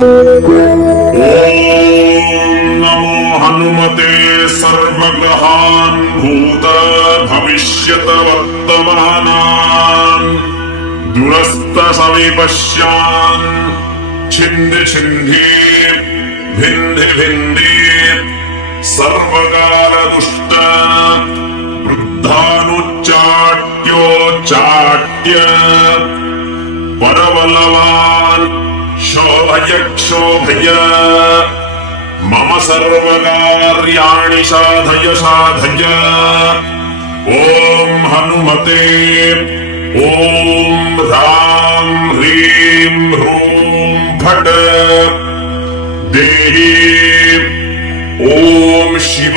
नमो हनुमते सर्वग्रहान् भूत भविष्यत वर्तमानान् दूरस्थ समीपस्यान् छिन्धि छिन्धि भिन्धि भिन्धि सर्वकाल दुष्ट वृद्धानुच्चाट्योच्चाट्य परबलवान् क्षोभय मम सर्वकार्याणि साधय साधय। ॐ हनुमते ॐ ह्रां ह्रीं ह्रूं फट् देहि। ॐ शिव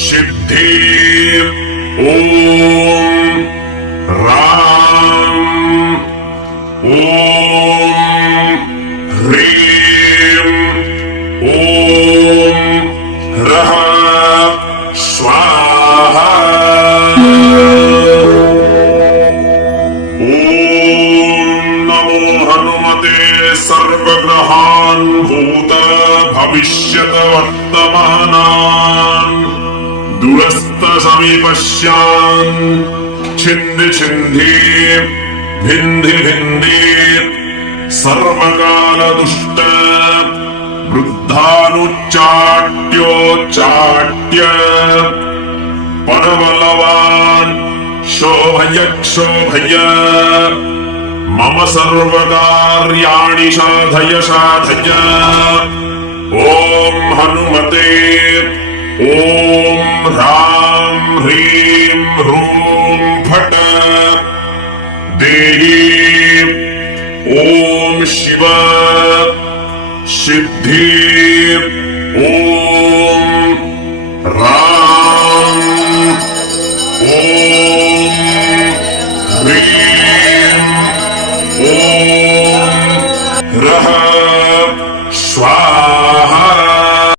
सिद्धि ॐ राम ॐ ह्रीं ॐ ह्रः स्वाहा। ॐ नमो हनुमते सर्वग्रहान् भूत भविष्यत वर्तमानान् दूरस्थ समीपस्यान् छिन्धि छिन्धि भिन्धि भिन्धि सर्वकाल दुष्ट वृद्धानुच्चाट्योच्चाट्य परबलवान् क्षोभय मम सर्वकार्याणि साधय साधय। ॐ हनुमते ॐ ह्रां ह्रीं ह्रूं फट् देहि। ॐ शिव सिद्धि ॐ राम ॐ ह्रीं ॐ ह्रः